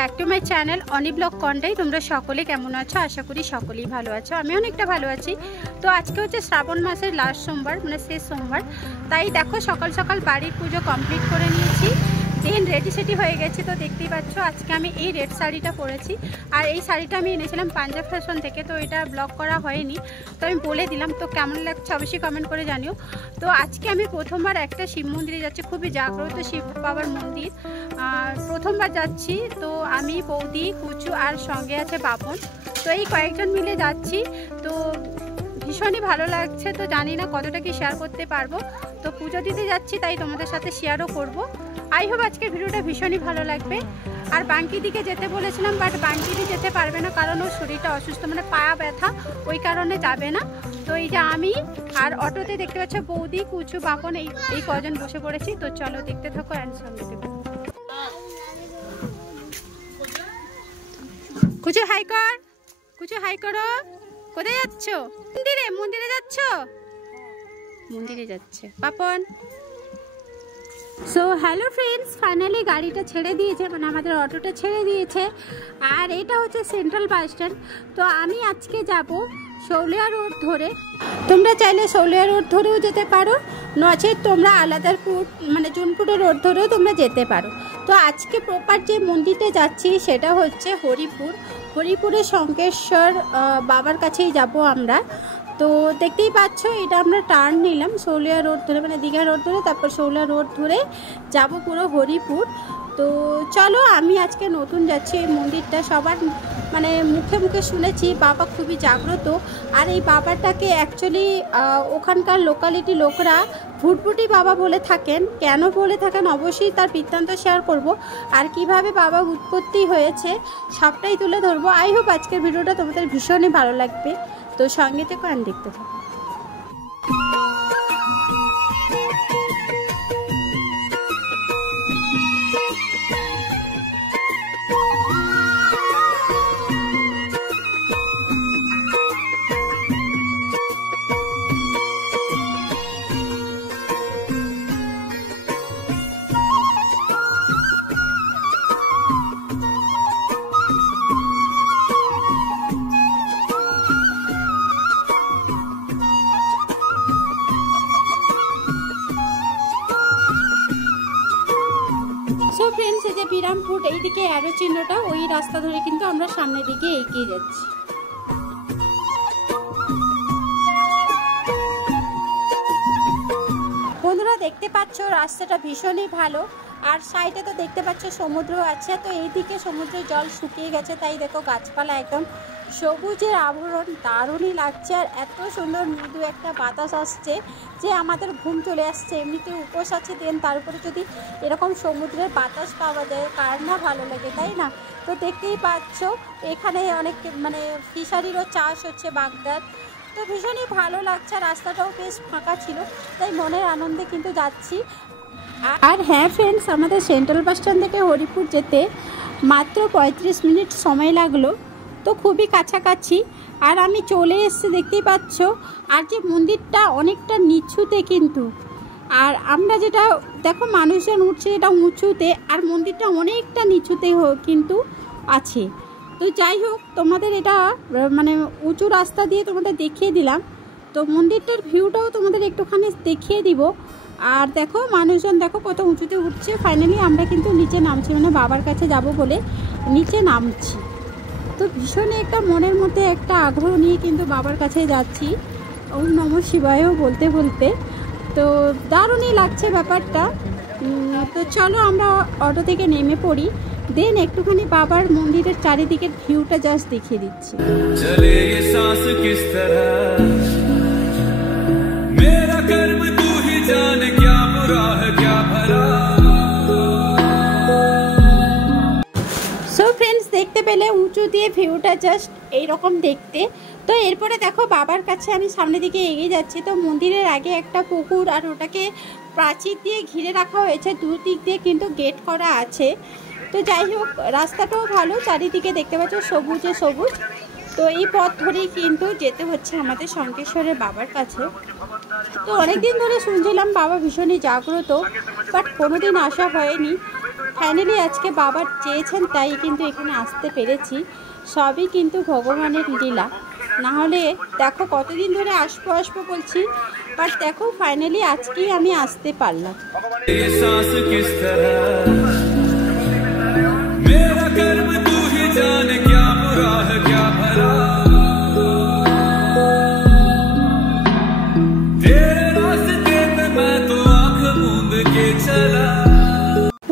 Back to my channel Oni blog Contai. তোমরা সকলে কেমন আছো? আশা করি সকলেই ভালো আছো। আমি অনেকটা ভালো আছি। তো আজকে হচ্ছে শ্রাবণ মাসের লাস্ট সোমবার, মানে শেষ সোমবার। তাই দেখো সকাল সকাল বাড়ির পুজো কমপ্লিট করে নিয়েছি, দেন রেডি সেটি হয়ে গেছে। তো দেখতেই পাচ্ছ আজকে আমি এই রেড শাড়িটা পরেছি, আর এই শাড়িটা আমি এনেছিলাম পাঞ্জাব ফ্যাশন থেকে। তো এটা ব্লগ করা হয়নি, তো আমি বলে দিলাম। তো কেমন লাগছে অবশ্যই কমেন্ট করে জানিও। তো আজকে আমি প্রথমবার একটা শিব মন্দিরে যাচ্ছি, খুবই জাগ্রত শিব বাবার মন্দির, প্রথমবার যাচ্ছি। তো আমি, বৌদি, কুচু আর সঙ্গে আছে বাপন। তো এই কয়েকজন মিলে যাচ্ছি। তো ভীষণই ভালো লাগছে। তো জানি না কতটা কি শেয়ার করতে পারবো। তো পুজো দিতে যাচ্ছি, তাই তোমাদের সাথে শেয়ারও করব। আই হোপ আজকের ভিডিওটা ভীষণই ভালো লাগবে। আর বাঙ্কি দিকে যেতে বলেছিলাম, বাট বাঙ্কি দিয়ে যেতে পারবে না, কারণ ওর শরীরটা অসুস্থ, মানে পায়া ব্যথা, ওই কারণে যাবে না। তো এই যে আমি আর অটোতে দেখতে পাচ্ছ বৌদি, কুচু, বাপন এই কজন বসে পড়েছি। তো চলো দেখতে থাকো অ্যান্ড সঙ্গে থাকো। কুচু হাই কর, কুচু হাই করো। কোথায় যাচ্ছ? মন্দিরে যাচ্ছ? মন্দিরে যাচ্ছে Bapan. So hello friends, finally গাড়িটা ছেড়ে দিয়েছে, মানে আমাদের অটোটা ছেড়ে দিয়েছে। আর এটা হচ্ছে সেন্ট্রাল বাস স্ট্যান্ড। তো আমি আজকে যাব শৌলিয়া রোড ধরে। তোমরা চাইলে শৌলিয়া রোড ধরেও যেতে পারো, নচেত তোমরা আলাদারপুর মানে জুনপুরের রোড ধরেও তোমরা যেতে পারো। তো আজকে প্রপার যে মন্দিরটা যাচ্ছি সেটা হচ্ছে হরিপুর। হরিপুরের শঙ্কেশ্বর বাবার কাছেই যাব আমরা। তো দেখতেই পাচ্ছ এটা আমরা টার্ন নিলাম শৌলিয়া রোড ধরে, মানে দীঘা রোড ধরে, তারপর শৌলিয়া রোড ধরে যাব পুরো হরিপুর। তো চলো, আমি আজকে নতুন যাচ্ছি এই মন্দিরটা। সবার মানে মুখে মুখে শুনেছি বাবা খুবই জাগ্রত। আর এই বাবাটাকে অ্যাকচুয়ালি ওখানকার লোকালিটি লোকরা ভুটভুটি বাবা বলে থাকেন। কেন বলে থাকেন অবশ্যই তার বৃত্তান্ত শেয়ার করব, আর কিভাবে বাবা উৎপত্তি হয়েছে সবটাই তুলে ধরবো। আই হোপ আজকের ভিডিওটা তোমাদের ভীষণই ভালো লাগবে। তো সঙ্গে থেকে আমি দেখতে থাকো। সো ফ্রেন্ডস, এই যে বিরামপুর, এইদিকে অ্যারো চিহ্নটা, ওই রাস্তা ধরে কিন্তু আমরা সামনের দিকে এগিয়ে যাচ্ছি। বন্ধুরা দেখতে পাচ্ছ রাস্তাটা ভীষণই ভালো, আর সাইডে তো দেখতে পাচ্ছ সমুদ্র আছে। তো এইদিকে সমুদ্রের জল শুকিয়ে গেছে, তাই দেখো গাছপালা একদম সবুজের আবরণ, দারুণই লাগছে। আর এত সুন্দর মৃদু একটা বাতাস আসছে যে আমাদের ঘুম চলে আসছে। এমনিতে উপোস আছে, দেন তার উপরে যদি এরকম সমুদ্রের বাতাস পাওয়া যায়, কার না ভালো লাগে, তাই না? তো দেখতেই পাচ্ছ এখানে অনেক মানে ফিশারিরও চাষ হচ্ছে, বাগদার। তো ভীষণই ভালো লাগছে, রাস্তাটাও বেশ ফাঁকা ছিল, তাই মনের আনন্দে কিন্তু যাচ্ছি। আর হ্যাঁ ফ্রেন্ডস, আমাদের সেন্ট্রাল বাস স্ট্যান্ড থেকে হরিপুর যেতে মাত্র 35 মিনিট সময় লাগলো। তো খুবই কাছাকাছি, আর আমি চলে এসেছি দেখতেই পাচ্ছ। আর যে মন্দিরটা অনেকটা নিচুতে কিন্তু, আর আমরা যেটা দেখো মানুষজন উঠছে এটা উঁচুতে, আর মন্দিরটা অনেকটা নিচুতে কিন্তু আছে। তো যাই হোক, তোমাদের এটা মানে উঁচু রাস্তা দিয়ে তোমাদের দেখিয়ে দিলাম। তো মন্দিরটার ভিউটাও তোমাদের একটুখানি দেখিয়ে দিব। আর দেখো মানুষজন দেখো কত উঁচুতে উঠছে। ফাইনালি আমরা কিন্তু নিচে নামছি, মানে বাবার কাছে যাব বলে নিচে নামছি। তো ভীষণই একটা মনের মধ্যে একটা আগ্রহ নিয়ে কিন্তু বাবার কাছে যাচ্ছি, ওম নমঃ শিবায়ও বলতে বলতে। তো দারুণই লাগছে ব্যাপারটা। তো চলো আমরা অটো থেকে নেমে পড়ি, দেন একটুখানি বাবার মন্দিরের চারিদিকের ভিউটা জাস্ট দেখিয়ে দিচ্ছি। চলে ये सांस किस तरह मेरा कर्म तू ही जाने क्या बुरा है क्या भला। সো ফ্রেন্ডস, দেখতে পেলে উঁচু দিয়ে ভিউটা জাস্ট এইরকম দেখতে। তো এরপরে দেখো বাবার কাছে আমি সামনের দিকে এগিয়ে যাচ্ছি। তো মন্দিরের আগে একটা পুকুর, আর ওটাকে প্রাচীর দিয়ে ঘিরে রাখা হয়েছে, দুদিক দিয়ে কিন্তু গেট করা আছে। তো যাই হোক, রাস্তাটাও ভালো, চারিদিকে দেখতে পাচ্ছ সবুজে সবুজ। তো এই পথ ধরেই কিন্তু যেতে হচ্ছে আমাদের শঙ্কেশ্বরের বাবার কাছে। তো অনেকদিন ধরে শুনছিলাম বাবা ভীষণই জাগ্রত, বাট কোনোদিন আসা হয়নি। ফাইনালি আজকে বাবা চেয়েছেন তাই কিন্তু এখানে আসতে পেরেছি। সবই কিন্তু ভগবানের লীলা। না হলে দেখো কতদিন ধরে আসবো আসবো বলছি, বাট দেখো ফাইনালি আজকেই আমি আসতে পারলাম।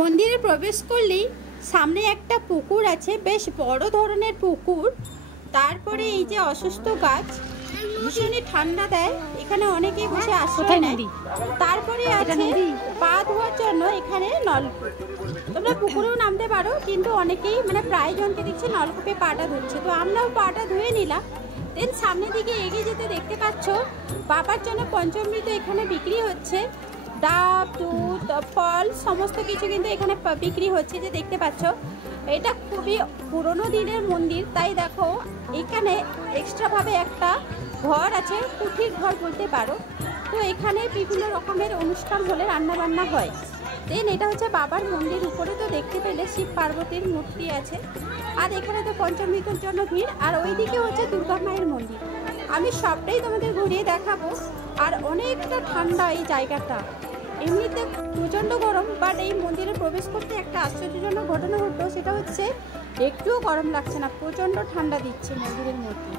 মন্দিরে প্রবেশ করলেই সামনে একটা পুকুর আছে, বেশ বড় ধরনের পুকুর। তারপরে এই যে অসুস্থ গাছ, ভীষণই ঠান্ডা দেয়, এখানে অনেকেই বসে আশ্রয় নেয়। তারপরে আছে পা ধোয়ার জন্য এখানে নলকূপ, তোমরা পুকুরেও নামতে পারো, কিন্তু অনেকেই মানে প্রায় জনকে দেখছি নলকূপে পাটা ধুচ্ছে, তো আমরাও পাটা ধুয়ে নিলাম। দেন সামনের দিকে এগিয়ে যেতে দেখতে পাচ্ছ বাবার জন্য পঞ্চামৃত এখানে বিক্রি হচ্ছে। ডাব, দুধ, ফল সমস্ত কিছু কিন্তু এখানে বিক্রি হচ্ছে, যে দেখতে পাচ্ছ। এটা খুবই পুরনো দিনের মন্দির, তাই দেখো এখানে এক্সট্রাভাবে একটা ঘর আছে, কুঠির ঘর বলতে পারো। তো এখানে বিভিন্ন রকমের অনুষ্ঠান হলে রান্নাবান্না হয়। দেন এটা হচ্ছে বাবার মন্দির, উপরে তো দেখতে পেলে শিব পার্বতীর মূর্তি আছে। আর এখানে তো পঞ্চামৃতের জন্য ভিড়, আর ওইদিকে হচ্ছে দুর্গা মায়ের মন্দির। আমি সবটাই তোমাদের ঘুরিয়ে দেখাবো। আর অনেকটা ঠান্ডা এই জায়গাটা, এমনিতে প্রচণ্ড গরম, বাট এই মন্দিরে প্রবেশ করতে একটা আশ্চর্যজনক ঘটনা ঘটলো, সেটা হচ্ছে একটুও গরম লাগছে না, প্রচণ্ড ঠান্ডা দিচ্ছে মন্দিরের মধ্যে।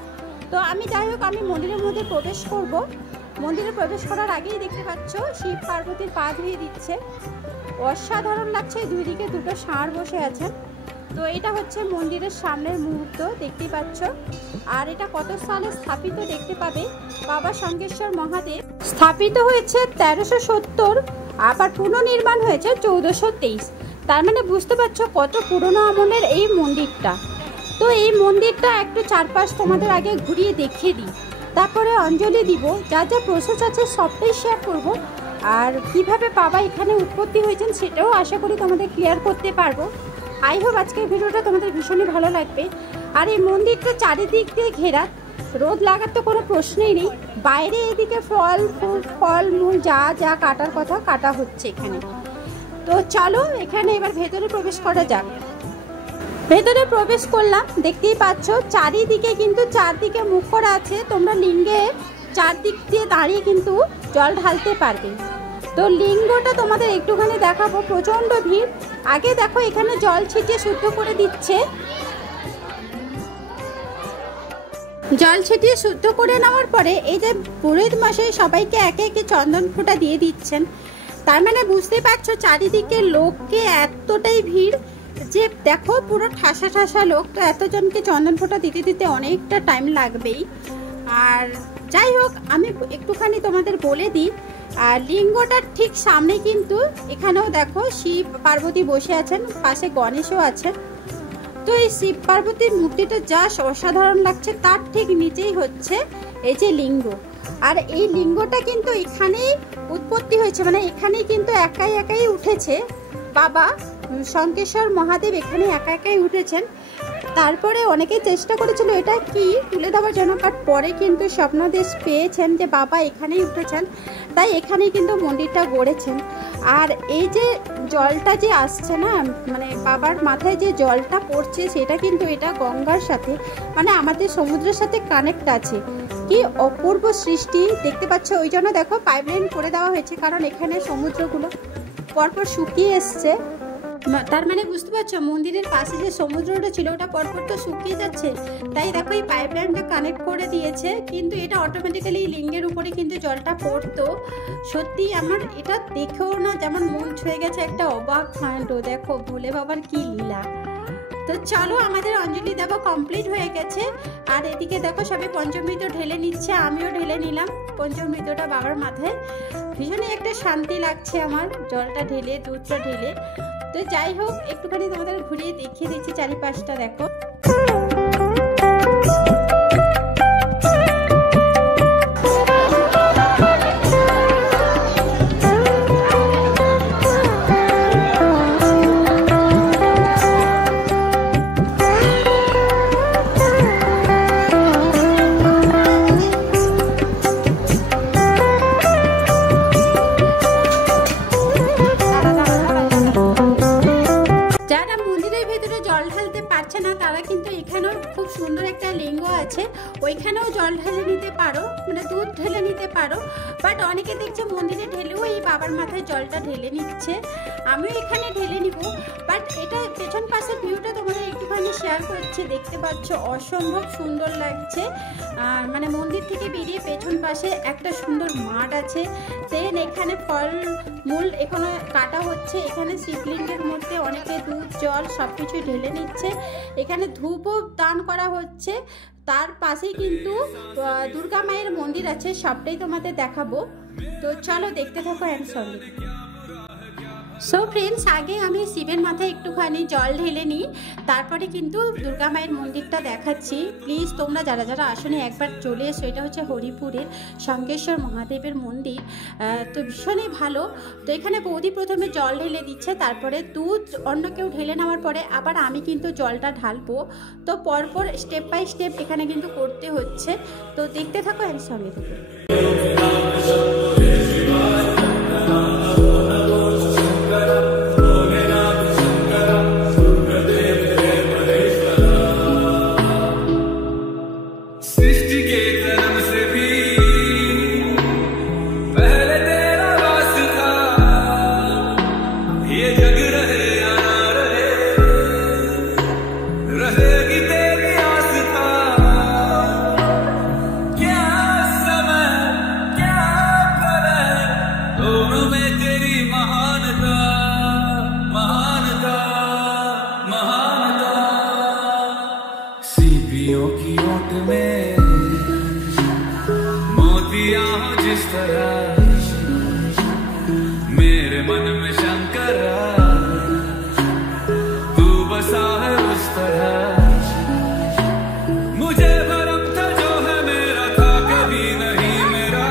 তো আমি যাই হোক, আমি মন্দিরের মধ্যে প্রবেশ করব। মন্দিরে প্রবেশ করার আগেই দেখতে পাচ্ছ শিব পার্বতীর পা ধুয়ে দিচ্ছে, অসাধারণ লাগছে। দুই দিকে দুটো ষাঁড় বসে আছেন। তো এটা হচ্ছে মন্দিরের সামনের মুহূর্ত, দেখতেই পাচ্ছ। আর এটা কত সালে স্থাপিত দেখতে পাবে, বাবা শঙ্কেশ্বর মহাদেব স্থাপিত হয়েছে 1370, আবার পুনর্নির্মাণ হয়েছে 1423। তার মানে বুঝতে পারছো কত পুরনো আমলের এই মন্দিরটা। তো এই মন্দিরটা একটু চারপাশ তোমাদের আগে ঘুরিয়ে দেখিয়ে দিই, তারপরে অঞ্জলি দিব, যা যা প্রসেস আছে সবটাই শেয়ার করব। আর কিভাবে বাবা এখানে উৎপত্তি হয়েছেন সেটাও আশা করি তোমাদের ক্লিয়ার করতে পারবো। আই হোপ আজকের ভিডিওটা তোমাদের ভীষণই ভালো লাগবে। আর এই মন্দিরটা চারিদিক দিয়ে ঘেরা, রোদ লাগার তো কোনো প্রশ্নই নেই। বাইরে এদিকে ফলমূল যা যা কাটার কথা কাটা হচ্ছে এখানে। তো চলো এখানে এবার ভেতরে প্রবেশ করা যাক। ভেতরে প্রবেশ করলাম, দেখতেই পাচ্ছ চারিদিকে কিন্তু চারদিকে মুখ করা আছে, তোমরা লিঙ্গে চারদিক দিয়ে দাঁড়িয়ে কিন্তু জল ঢালতে পারবে। তো লিঙ্গটা তোমাদের একটুখানি দেখাবো, প্রচণ্ড ভিড়। আগে দেখো এখানে জল ছিটিয়ে শুদ্ধ করে দিচ্ছে, জল ছিটিয়ে শুদ্ধ করে নেওয়ার পরে এই যে পুরোহিত মশাই সবাইকে একে একে চন্দন ফোঁটা দিয়ে দিচ্ছেন। তার মানে বুঝতেই পারছো চারিদিকে লোককে এতটাই ভিড় যে দেখো পুরো ঠাসা ঠাসা লোক। তো এতজনকে চন্দন ফোঁটা দিতে দিতে অনেকটা টাইম লাগবেই। আর যাই হোক আমি একটুখানি তোমাদের বলে দিই, আর লিঙ্গটার ঠিক সামনে কিন্তু এখানেও দেখো শিব পার্বতী বসে আছেন, পাশে গণেশও আছেন। তো এই শিব পার্বতীর মূর্তিটা যা অসাধারণ লাগছে, তার ঠিক নিচেই হচ্ছে এই যে লিঙ্গ। আর এই লিঙ্গটা কিন্তু এখানেই উৎপত্তি হয়েছে, মানে এখানেই কিন্তু একাই একাই উঠেছে বাবা শঙ্কেশ্বর মহাদেব, এখানে একা একাই উঠেছেন। তারপরে অনেকেই চেষ্টা করেছিল এটা কি তুলে দেওয়ার জন্য, বাট পরে কিন্তু স্বপ্নাদেশ পেয়েছেন যে বাবা এখানেই উঠেছেন, তাই এখানেই কিন্তু মন্দিরটা গড়েছেন। আর এই যে জলটা যে আসছে না, মানে বাবার মাথায় যে জলটা পড়ছে, সেটা কিন্তু এটা গঙ্গার সাথে মানে আমাদের সমুদ্রের সাথে কানেক্ট আছে। কি অপূর্ব সৃষ্টি দেখতে পাচ্ছ, ওই জন্য দেখো পাইপলাইন করে দেওয়া হয়েছে, কারণ এখানে সমুদ্রগুলো পরপর শুকিয়ে এসছে। তার মানে বুঝতে পারছো মন্দিরের পাশে যে সমুদ্রটা ছিল ওটা পরপর তো শুকিয়ে যাচ্ছে, তাই দেখো এই পাইপলাইনটা কানেক্ট করে দিয়েছে। কিন্তু এটা অটোমেটিক্যালি লিঙ্গের উপরে কিন্তু জলটা পড়তো। সত্যি আমার এটা দেখেও না যেমন মন ছুঁয়ে গেছে, একটা অবাক কাণ্ড। দেখো ভোলে বাবার কি লীলা। তো চলো আমাদের অঞ্জলি দেওয়া কমপ্লিট হয়ে গেছে। আর এদিকে দেখো সবাই পঞ্চমৃত ঢেলে নিচ্ছে, আমিও ঢেলে নিলাম পঞ্চমৃতটা বাবার মাথায়। ভীষণই একটা শান্তি লাগছে আমার জলটা ঢেলে, দুধটা ঢেলে। তো যাই হোক একটুখানি তোমাদের ঘুরিয়ে দেখিয়ে দিচ্ছি চারিপাশটা দেখো। জল ঢেলে নিতে পারো, মানে দুধ ঢেলে নিতে পারো, বাট অনেকে দেখছে মন্দিরে ঢেলেও এই বাবার মাথায় জলটা ঢেলে নিচ্ছে। আমিও এখানে ঢেলে নিব, বাট এটা পেছন পাশের ভিউটা তোমাদের একটুখানি শেয়ার করছি। দেখতে পাচ্ছ অসম্ভব সুন্দর লাগছে। মানে মন্দির থেকে বেরিয়ে পেছন পাশে একটা সুন্দর মাঠ আছে। দেন এখানে ফল মূল এখানে কাটা হচ্ছে। এখানে শিবলিঙ্গের মধ্যে অনেকে দুধ জল সব কিছু ঢেলে নিচ্ছে। এখানে ধূপও দান করা হচ্ছে। তার পাশেই কিন্তু দুর্গা মায়ের মন্দির আছে, সবটাই তোমাদের দেখাবো। তো চলো দেখতে থাকো অ্যান্ড সঙ্গে। সো ফ্রেন্ডস, আগে আমি শিবের মাথায় একটুখানি জল ঢেলে নিই, তারপরে কিন্তু দুর্গা মায়ের মন্দিরটা দেখাচ্ছি। প্লিজ তোমরা যারা যারা আসলে একবার চলে এসো। এটা হচ্ছে হরিপুরের শঙ্কেশ্বর মহাদেবের মন্দির। তো ভীষণই ভালো। তো এখানে বৌদি প্রথমে জল ঢেলে দিচ্ছে, তারপরে দুধ অন্য কেউ ঢেলে নেওয়ার পরে আবার আমি কিন্তু জলটা ঢালবো। তো পরপর স্টেপ বাই স্টেপ এখানে কিন্তু করতে হচ্ছে। তো দেখতে থাকো এর সঙ্গে থাকো। की ओट में मोतिया हो जिस तरह, मेरे मन में शंकरा तू बसा है उस तरह। मुझे भरम था जो है मेरा था कभी नहीं मेरा,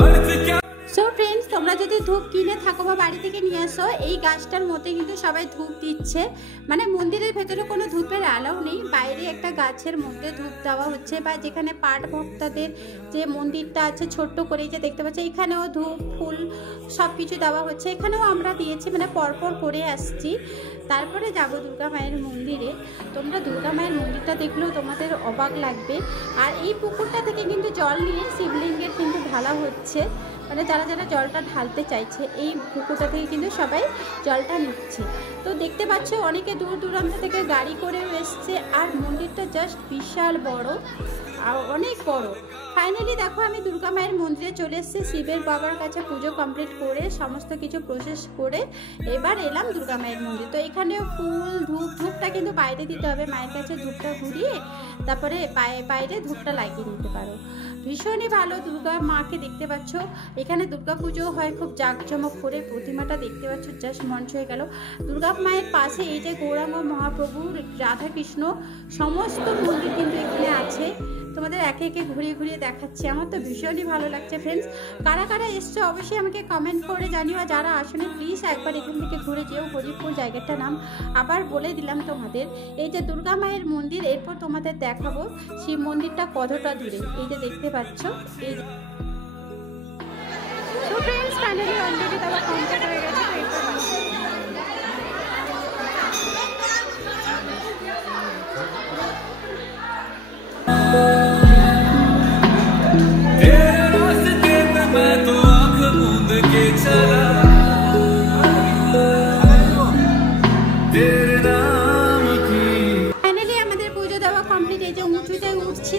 अर्थ क्या। সো ফ্রেন্ডস, তোমরা যদি ধূপ কিনে থাকো বা বাড়ি থেকে নিয়ে আসো, এই গাছটার মধ্যে কিন্তু সবাই ধূপ দিচ্ছে। মানে মন্দিরের ভেতরে কোনো ধূপের অ্যালাউ নেই, বাইরে একটা গাছের মধ্যে ধূপ দেওয়া হচ্ছে। বা যেখানে পাট ভক্তদের যে মন্দিরটা আছে ছোট্ট করে যে দেখতে পাচ্ছি, এখানেও ধূপ ফুল সব কিছু দেওয়া হচ্ছে। এখানেও আমরা দিয়েছি, মানে পরপর করে আসছি। তারপরে যাব দুর্গা মায়ের মন্দিরে। তোমরা দুর্গা মায়ের মন্দিরটা দেখলেও তোমাদের অবাক লাগবে। আর এই পুকুরটা থেকে কিন্তু জল নিয়ে শিবলিঙ্গের কিন্তু ঢালা হচ্ছে। মানে যারা যারা জলটা ঢালতে চাইছে এই পুকুরটা থেকে কিন্তু সবাই জলটা নিচ্ছে। তো দেখতে পাচ্ছ অনেকে দূর দূরান্ত থেকে গাড়ি করেও এসছে। আর মন্দিরটা জাস্ট বিশাল বড়, আর অনেক বড়। ফাইনালি দেখো আমি দুর্গা মায়ের মন্দিরে চলে এসেছি। শিবের বাবার কাছে পুজো কমপ্লিট করে সমস্ত কিছু প্রসেস করে এবার এলাম দুর্গা মায়ের মন্দির। তো এখানেও ফুল ধূপটা কিন্তু বাইরে দিতে হবে। মায়ের কাছে ধূপটা ঘুরিয়ে তারপরে বাইরে ধূপটা লাগিয়ে নিতে পারো। ভীষণই ভালো। দুর্গা মাকে দেখতে পাচ্ছ, এখানে দুর্গা পুজো হয় খুব জাঁকজমক করে। প্রতিমাটা দেখতে পাচ্ছ জাস্ট মঞ্চ হয়ে গেল। দুর্গা মায়ের পাশে এই যে গৌরাঙ্গ মহাপ্রভু, রাধাকৃষ্ণ সমস্ত মন্দির কিন্তু এখানে আছে। তোমাদের একে একে ঘুরিয়ে ঘুরিয়ে দেখাচ্ছি। আমার তো ভীষণই ভালো লাগছে ফ্রেন্ডস। কারা কারা এসছো অবশ্যই আমাকে কমেন্ট করে জানিও। আর যারা আসলে প্লিজ একবার এখান থেকে ঘুরে যেও। হরিপুর জায়গাটার নাম আবার বলে দিলাম তোমাদের। এই যে দুর্গা মায়ের মন্দির, এরপর তোমাদের দেখাবো শিব মন্দিরটা কতটা দূরে। এই যে দেখতে পাচ্ছ, এই যে তো ফ্রেন্ডস ফাইনালি অলরেডি তারা কমপ্লিট হয়ে গেছে।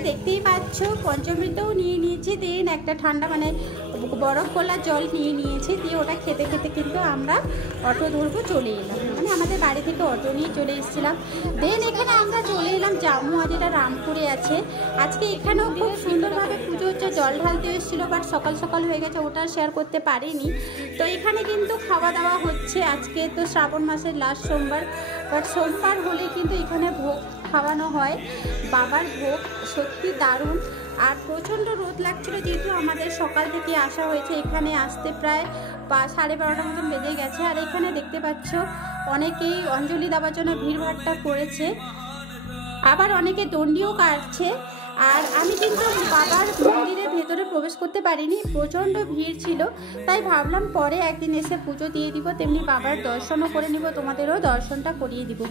দেখতেই পাচ্ছ পঞ্চমৃতও নিয়ে নিয়েছি। দেন একটা ঠান্ডা মানে বরফ গোলা জল নিয়ে নিয়েছি। দিয়ে ওটা খেতে খেতে কিন্তু আমরা অটো ধরবো চলে এলাম। মানে আমাদের বাড়ি থেকে অটো নিয়ে চলে এসেছিলাম। দেন এখানে আমরা চলে এলাম জামুয়া, যেটা রামপুরে আছে। আজকে এখানেও খুব সুন্দরভাবে পুজো হচ্ছে। জল ঢালতে এসেছিলো, বাট সকাল সকাল হয়ে গেছে, ওটা শেয়ার করতে পারিনি। তো এখানে কিন্তু খাওয়া দাওয়া হচ্ছে। আজকে তো শ্রাবণ মাসের লাস্ট সোমবার, বাট সোমবার হলে কিন্তু এখানে ভোগ খাওয়ানো হয়, বাবার ভোগ। সত্যি দারুণ। আর প্রচণ্ড রোদ লাগছিল, যেহেতু আমাদের সকাল থেকে আসা হয়েছে। এখানে আসতে প্রায় 12:30 মতন বেজে গেছে। আর এখানে দেখতে পাচ্ছ অনেকেই অঞ্জলি দেওয়ার জন্য ভিড়ভাড়টা করেছে, আবার অনেকে দণ্ডিও কাটছে। আর আমি কিন্তু বাবার মন্দিরের ভেতরে ভেতরে প্রবেশ করতে পারিনি, প্রচণ্ড ভিড় ছিল। তাই ভাবলাম পরে একদিন এসে পুজো দিয়ে দিব, তেমনি বাবার দর্শনও করে নিব, তোমাদেরও দর্শনটা করিয়ে দিব।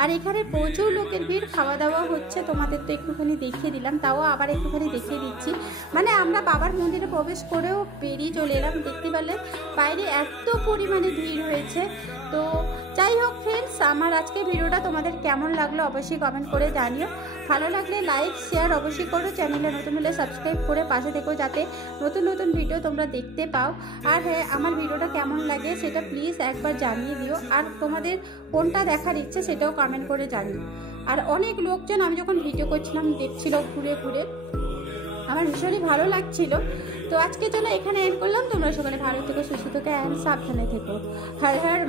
আর এখানে প্রচুর লোকের ভিড়, খাওয়া দাওয়া হচ্ছে, তোমাদের তো একটুখানি দেখিয়ে দিলাম, তাও আবার একটুখানি দেখিয়ে দিচ্ছি। মানে আমরা বাবার মন্দিরে প্রবেশ করেও বেরিয়ে চলে এলাম, দেখতে পেলে বাইরে এত পরিমাণে ভিড় হয়েছে। তো যাই হোক ফ্রেন্ডস, আমার আজকে ভিডিওটা তোমাদের কেমন লাগলো অবশ্যই কমেন্ট করে জানিও। ভালো লাগলে লাইক শেয়ার অবশ্যই করো, চ্যানেলে নতুন হলে সাবস্ক্রাইব করে পাশে থেকো, যাতে নতুন নতুন ভিডিও তোমরা দেখতে পাও। আর হ্যাঁ, আমার ভিডিওটা কেমন লাগে সেটা প্লিজ একবার জানিয়ে দিও, আর তোমাদের কোনটা দেখার ইচ্ছে সেটাও কমেন্ট করে জানিও। আর অনেক লোকজন আমি যখন ভিডিও করছিলাম দেখছিল ঘুরে ঘুরে, আমার ভীষণই ভালো লাগছিল। তো আজকের জন্য এখানে এন্ড করলাম। তোমরা সকালে ভালো থেকো, সুস্থ থেকো, সাবধানে থেকো। হর হর